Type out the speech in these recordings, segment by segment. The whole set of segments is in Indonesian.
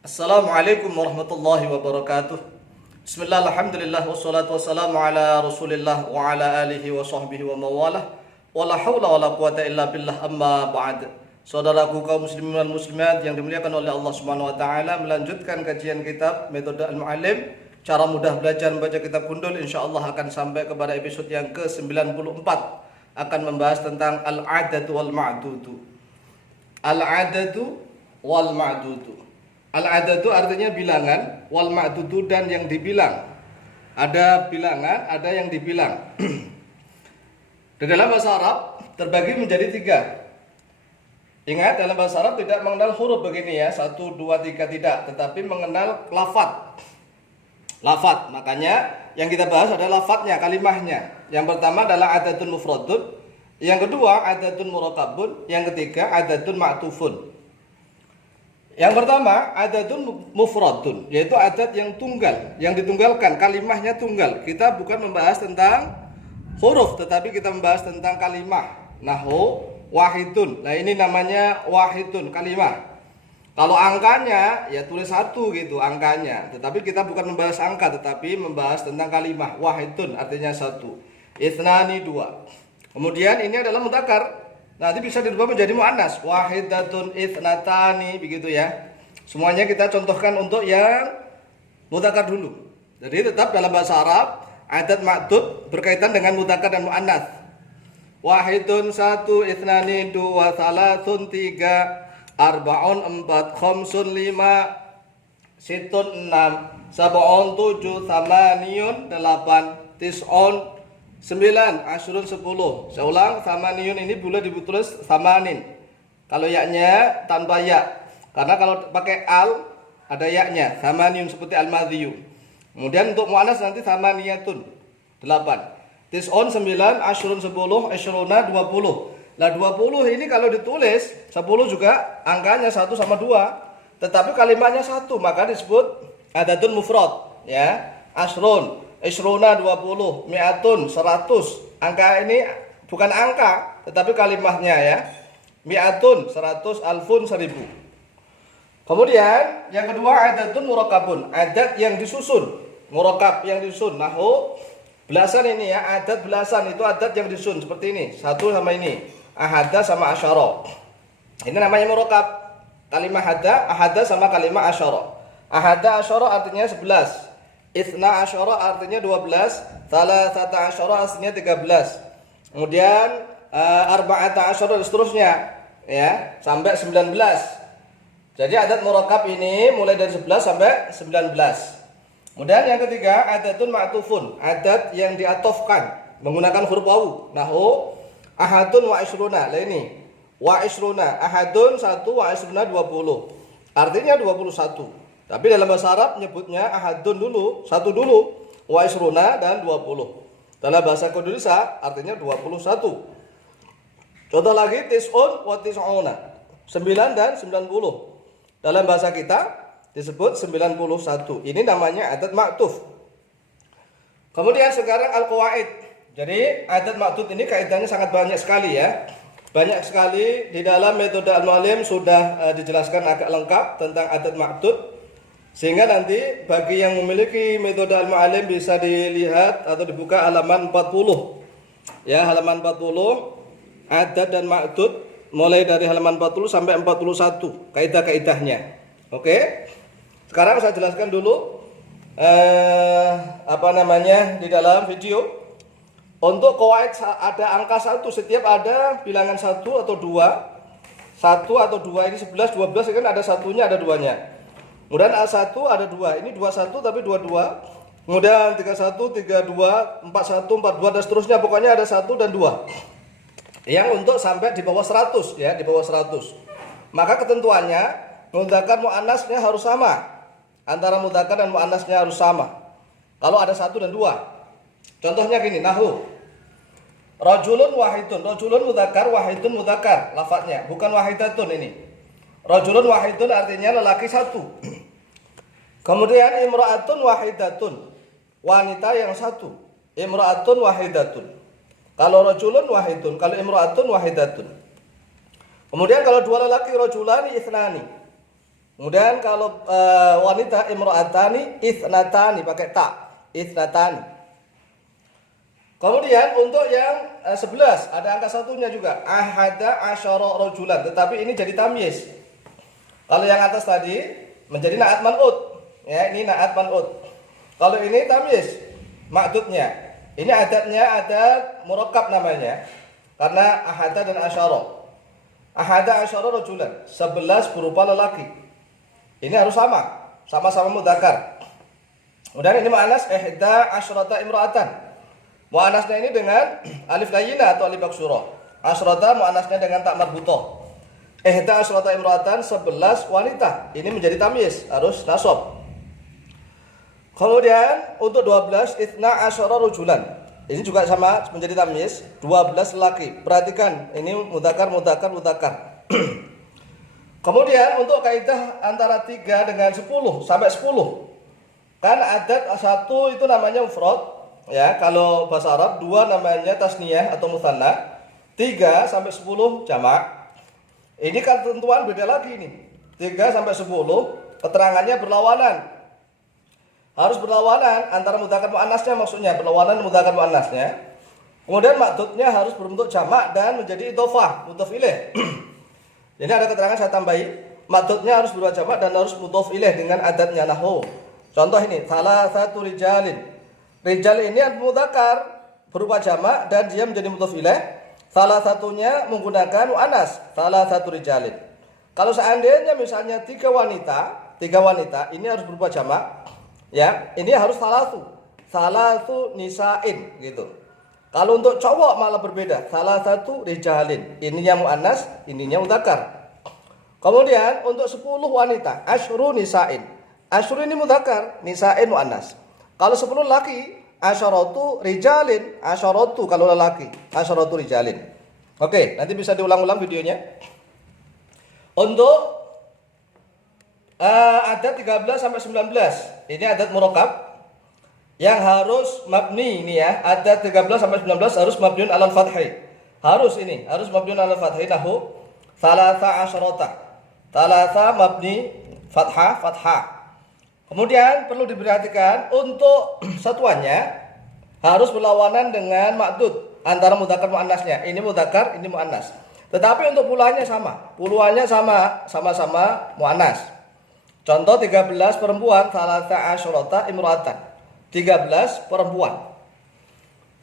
Assalamualaikum warahmatullahi wabarakatuh. Bismillah, alhamdulillah, wassalatu wassalamu ala rasulillah wa ala alihi wa sahbihi wa mawalah. Wa la hawla wa la quwata illa billah, amma ba'd. Saudaraku kaum muslimin dan muslimat yang dimuliakan oleh Allah Subhanahu wa taala, melanjutkan kajian kitab Metode Al-Muallim, cara mudah belajar membaca kitab gundul, insyaallah akan sampai kepada episode yang ke-94, akan membahas tentang al-adadu wal ma'dudu. Al-adadu wal ma'dudu. Al-adadu artinya bilangan, wal ma'dudu dan yang dibilang. Ada bilangan, ada yang dibilang. Di dalam bahasa Arab terbagi menjadi 3. Ingat, dalam bahasa Arab tidak mengenal huruf begini ya, 1, 2, 3 tidak, tetapi mengenal lafaz. Lafaz, makanya yang kita bahas adalah lafaznya, kalimahnya. Yang pertama adalah adadun mufradun, yang kedua adadun murakabun, yang ketiga adadun ma'tufun. Yang pertama adadun mufradun, yaitu adat yang tunggal, yang ditunggalkan, kalimahnya tunggal. Kita bukan membahas tentang huruf, tetapi kita membahas tentang kalimah. Nahu wahidun. Nah, ini namanya wahidun, kalimah. Kalau angkanya ya tulis 1 gitu angkanya. Tetapi kita bukan membahas angka, tetapi membahas tentang kalimah. Wahidun artinya 1. Ithnani 2. Kemudian ini adalah mudzakkar. Nanti bisa dirubah menjadi muannas, wahidatun ithnatani, begitu ya. Semuanya kita contohkan untuk yang mudzakkar dulu. Jadi tetap dalam bahasa Arab adat ma'dud berkaitan dengan mudzakkar dan muannas. Wahidun 1, ithnani 2, thalathun 3, arba'un 4, khamsun 5, situn 6, sab'un 7, thamaniyun 8, tis'un 9, ashrun 10. Saya ulang, thamaniyun ini boleh ditulis thamanin. Kalau yaknya tanpa ya. Karena kalau pakai al ada yaknya. Thamaniyun seperti al-madhiyu. Kemudian untuk muannas nanti thamaniyatun 8. Tis'un 9, ashrun 10, ashruna 20. Nah 20 ini kalau ditulis 10 juga angkanya 1 sama 2. Tetapi kalimatnya 1, maka disebut adadun mufrad ya. Ashrun isruna 20, mi'atun 100. Angka ini bukan angka, tetapi kalimahnya ya. Mi'atun 100, alfun 1000. Kemudian yang kedua adatun murakabun, adat yang disusun. Murakab yang disusun. Nahu belasan ini ya, adat belasan itu adat yang disusun seperti ini. 1 sama ini, ahada sama asyara. Ini namanya murakab. Kalimah ahada sama kalimah asyara. Ahada asyara artinya 11. Itsna asyara artinya 12, thalathata asyara artinya 13. Kemudian arba'ata asyara dan seterusnya ya, sampai 19. Jadi adat murakab ini mulai dari 11 sampai 19. Kemudian yang ketiga adatun ma'tufun, adat yang diatofkan menggunakan huruf wawu. Nahu ahadun wa isruna. Lah ini wa isruna, ahadun 1, wa isruna 20. Artinya 21. Tapi dalam bahasa Arab menyebutnya ahadun dulu, 1 dulu, wa isruna dan 20. Dalam bahasa Indonesia artinya 21. Contoh lagi tis'un wa tis'una, 9 dan 90. Dalam bahasa kita disebut 91. Ini namanya adat ma'tuf. Kemudian sekarang al-qawaid. Jadi adat ma'tuf ini kaidahnya sangat banyak sekali ya. Banyak sekali di dalam metode Al-Muallim sudah dijelaskan agak lengkap tentang adat ma'tuf. Sehingga nanti bagi yang memiliki metode Al-Muallim bisa dilihat atau dibuka halaman 40. Ya, halaman 40 adat dan ma'dud mulai dari halaman 40 sampai 41 kaidah-kaidahnya. Oke. Sekarang saya jelaskan dulu di dalam video. Untuk qawaid ada angka 1, setiap ada bilangan 1 atau 2. 1 atau 2 ini 11, 12 kan ada satunya, ada duanya. Kemudian A1 ada 2, ini 21 tapi 22. Kemudian 31, 32, 41, 42 dan seterusnya, pokoknya ada 1 dan 2. Yang untuk sampai di bawah 100 ya, di bawah 100. Maka ketentuannya mudzakkar muannasnya harus sama. Antara mudzakkar dan muannasnya harus sama. Kalau ada 1 dan 2. Contohnya gini, nahu. Rajulun wahidun, rajulun mudzakkar, wahidun mudzakkar, lafadznya, bukan wahidatun ini. Rajulun wahidun artinya lelaki 1. Kemudian imra'atun wahidatun, wanita yang 1. Imra'atun wahidatun. Kalau rajulun wahidun, kalau imra'atun wahidatun. Kemudian kalau dua lelaki rajulani ithnani. Kemudian kalau wanita imra'atani ithnatani pakai ta, ithnatani. Kemudian untuk yang 11 ada angka satunya juga, ahada asyara rajulan, tetapi ini jadi tamyiz. Kalau yang atas tadi menjadi na'at man'ut, ya ini na'at man'ut. Kalau ini tamyiz, ma'dudnya. Ini adatnya adat murakkab namanya, karena ahada dan asyara. Ahada asyara rajulan, 11 berupa lelaki. Ini harus sama-sama mudzakkar. Kemudian ini mu'annas ihda asyrata imra'atan. Mu'annasnya ini dengan alif layyinah atau alif maksurah. Asyrata mu'annasnya dengan ta marbutah. Ihda asyrata imra'atan, 11 wanita. Ini menjadi tamyiz, harus nasab. Kemudian untuk 12 itsna asyara rajulan. Ini juga sama menjadi tamyiz, 12 lelaki. Perhatikan, ini mudzakkar. Kemudian untuk kaidah antara 3 dengan 10 sampai 10. Kan adat 1 itu namanya mufrad, ya. Kalau bahasa Arab 2 namanya tasniyah atau mutsanna, 3 sampai 10 jamak. Ini kan tentuan beda lagi nih. 3 sampai 10 keterangannya berlawanan. Harus berlawanan antara mudzakkar muannasnya, maksudnya berlawanan mudzakkar muannasnya. Kemudian maksudnya harus berbentuk jamak dan menjadi idhofah, mudhof ilaih. Jadi ada keterangan saya tambahi, maksudnya harus berubah jamak dan harus mudhof ilaih dengan adatnya nahwu. Contoh ini, salah satu rijalin. Rijal ini mudzakkar berupa jamak dan dia menjadi mudhof ilaih. Salah satunya menggunakan muannas, salah satu rijalin. Kalau seandainya misalnya 3 wanita, ini harus berupa jamak. Ya, ini harus salatu nisa'in gitu. Kalau untuk cowok malah berbeda, salah satu rijalin. Ininya muannas, ininya mudzakkar. Kemudian untuk 10 wanita, asyru nisa'in. Asyru ini mudzakkar, nisa'in muannas. Kalau 10 laki, asyaratu rijalin, asyaratu kalau lelaki, asyaratu rijalin. Oke, nanti bisa diulang-ulang videonya. Untuk adat 13 sampai 19. Ini adat murakkab yang harus mabni ini ya. Adat 13 sampai 19 harus mabniun 'alal fathi. Harus mabniun 'alal fathi nahwu thalatha asyarata. Thalatha mabni fathah. Kemudian perlu diperhatikan untuk satuannya harus berlawanan dengan ma'dud antara mudzakkar muannasnya. Ini mudzakkar, ini muannas. Tetapi untuk puluhannya sama-sama muannas. Contoh 13 perempuan, salatha asyarata imra'atan. 13 perempuan.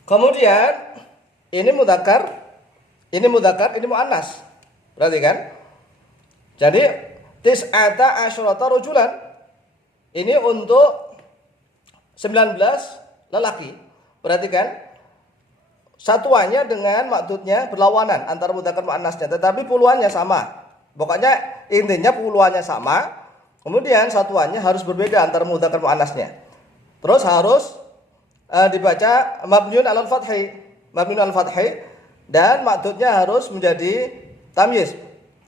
Kemudian ini mudzakkar, ini muannas. Perhatikan. Jadi tis'ata asyarata rajulan. Ini untuk 19 lelaki. Perhatikan. Satuannya dengan maksudnya berlawanan antara mudzakkar muannasnya, tetapi puluhannya sama. Pokoknya intinya puluhannya sama. Kemudian satuannya harus berbeda antara mudzakkar muannasnya. Terus harus dibaca mabniun 'alal fathi. Mabniun 'alal fathi dan maksudnya harus menjadi tamyiz.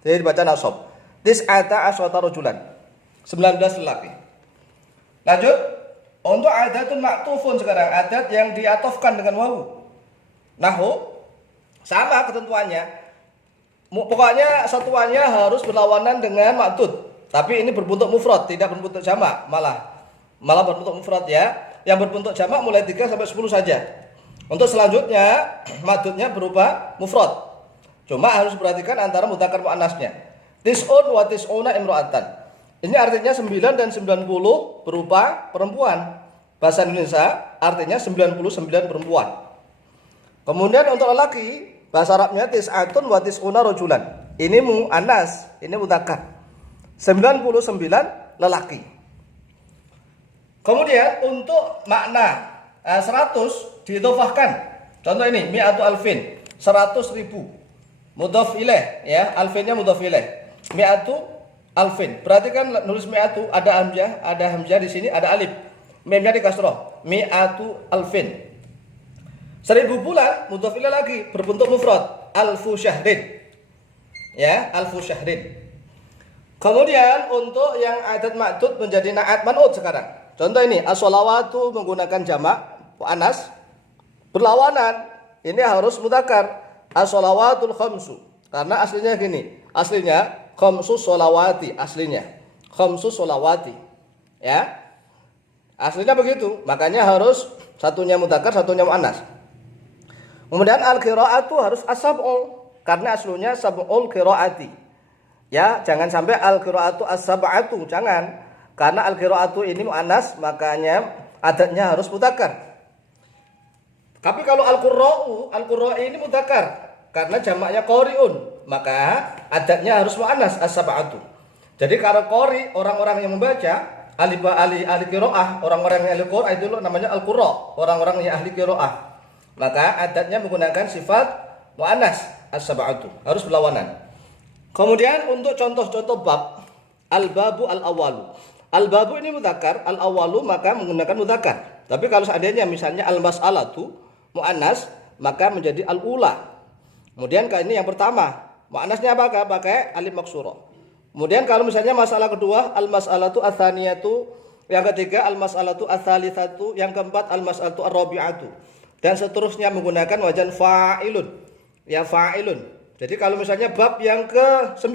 Jadi dibaca nasab. Tis'ata asyarata rajulan. 19 lelaki. Lanjut. Untuk adatun ma'tufun sekarang, adat yang diatofkan dengan wawu. Nahwu sama ketentuannya. Pokoknya satuannya harus berlawanan dengan ma'dud. Tapi ini berbentuk mufrad, tidak berbentuk jamak, malah berbentuk mufrad ya. Yang berbentuk jamak mulai 3 sampai 10 saja. Untuk selanjutnya ma'dudnya berupa mufrad. Cuma harus perhatikan antara mudzakkar muannasnya. Tis'un wa tis'una imra'atan. Ini artinya 9 dan 90 berupa perempuan. Bahasa Indonesia artinya 99 perempuan. Kemudian untuk lelaki, bahasa Arabnya tis'atun wa tis'una rajulan. Ini muannas, ini mudzakkar. 99 lelaki. Kemudian untuk makna 100 diidhofahkan. Contoh ini mi'atu alfin, 100.000. Mudhof ilaih ya, alfinnya mudhof ilaih. Mi'atu alfin. Perhatikan nulis mi'atu ada hamzah di sini, ada alif. Memnya di kasroh. Mi'atu alfin. 1000 bulan mudhof ilaih lagi berbentuk mufrad, alfu syahrin. Ya, alfu syahrin. Kemudian untuk yang adat ma'dud menjadi na'at man'ut sekarang. Contoh ini, as-sholawatu menggunakan jamak muannas berlawanan. Ini harus mudzakkar. As-sholawatul khamsu. Karena aslinya gini, aslinya khamsu sholawati aslinya. khamsu sholawati. Ya. Aslinya begitu. Makanya harus satunya mudzakkar, satunya muannas. Kemudian al-qiraatu harus as-sab'u karena aslunya sab'ul qiraati. Ya, jangan sampai al-qiraatu as-sab'atu, jangan. Karena al-qiraatu ini muannas, makanya adatnya harus mudzakkar. Tapi kalau al-qurra'u ini mudzakkar karena jamaknya qari'un, maka adatnya harus muannas as-sab'atu. Jadi kalau qari orang-orang yang membaca, ahli qiraah, orang-orang yang ahli qiraah itu namanya al-qurra, orang-orang yang ahli qiraah. Maka adatnya menggunakan sifat muannas as-sab'atu, harus berlawanan. Kemudian untuk contoh-contoh bab, al-babu al-awwalu. Al-babu ini mudzakkar, al-awwalu maka menggunakan mudzakkar. Tapi kalau seandainya misalnya al-mas'alatu muannas, maka menjadi al-ula. Kemudian kali ini yang pertama, muannasnya apakah? Pakai alif maksurah. Kemudian kalau misalnya masalah kedua, al-mas'alatu ats-tsaniyatu, yang ketiga al-mas'alatu ats-tsalitsatu, yang keempat al-mas'alatu ar-rabi'atu. Dan seterusnya menggunakan wajan fa'ilun. Ya fa'ilun. Jadi kalau misalnya bab yang ke-9,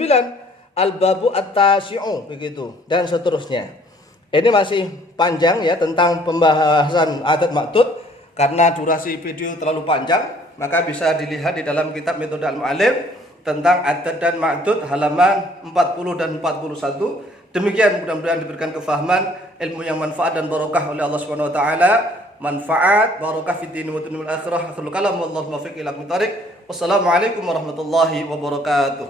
al-babu at-tasi'u begitu dan seterusnya. Ini masih panjang ya tentang pembahasan adat maktud. Karena durasi video terlalu panjang, maka bisa dilihat di dalam kitab Metode Al-Mu'allim tentang adat dan maktud halaman 40 dan 41. Demikian mudah-mudahan diberikan kefahaman, ilmu yang manfaat dan barokah oleh Allah Subhanahu wa taala. Manfaat, barokah fid din wa dunyal akhirah. Akhirul kalam wallahu muwaffiq ila aqwamit thariq. Wassalamualaikum warahmatullahi wabarakatuh.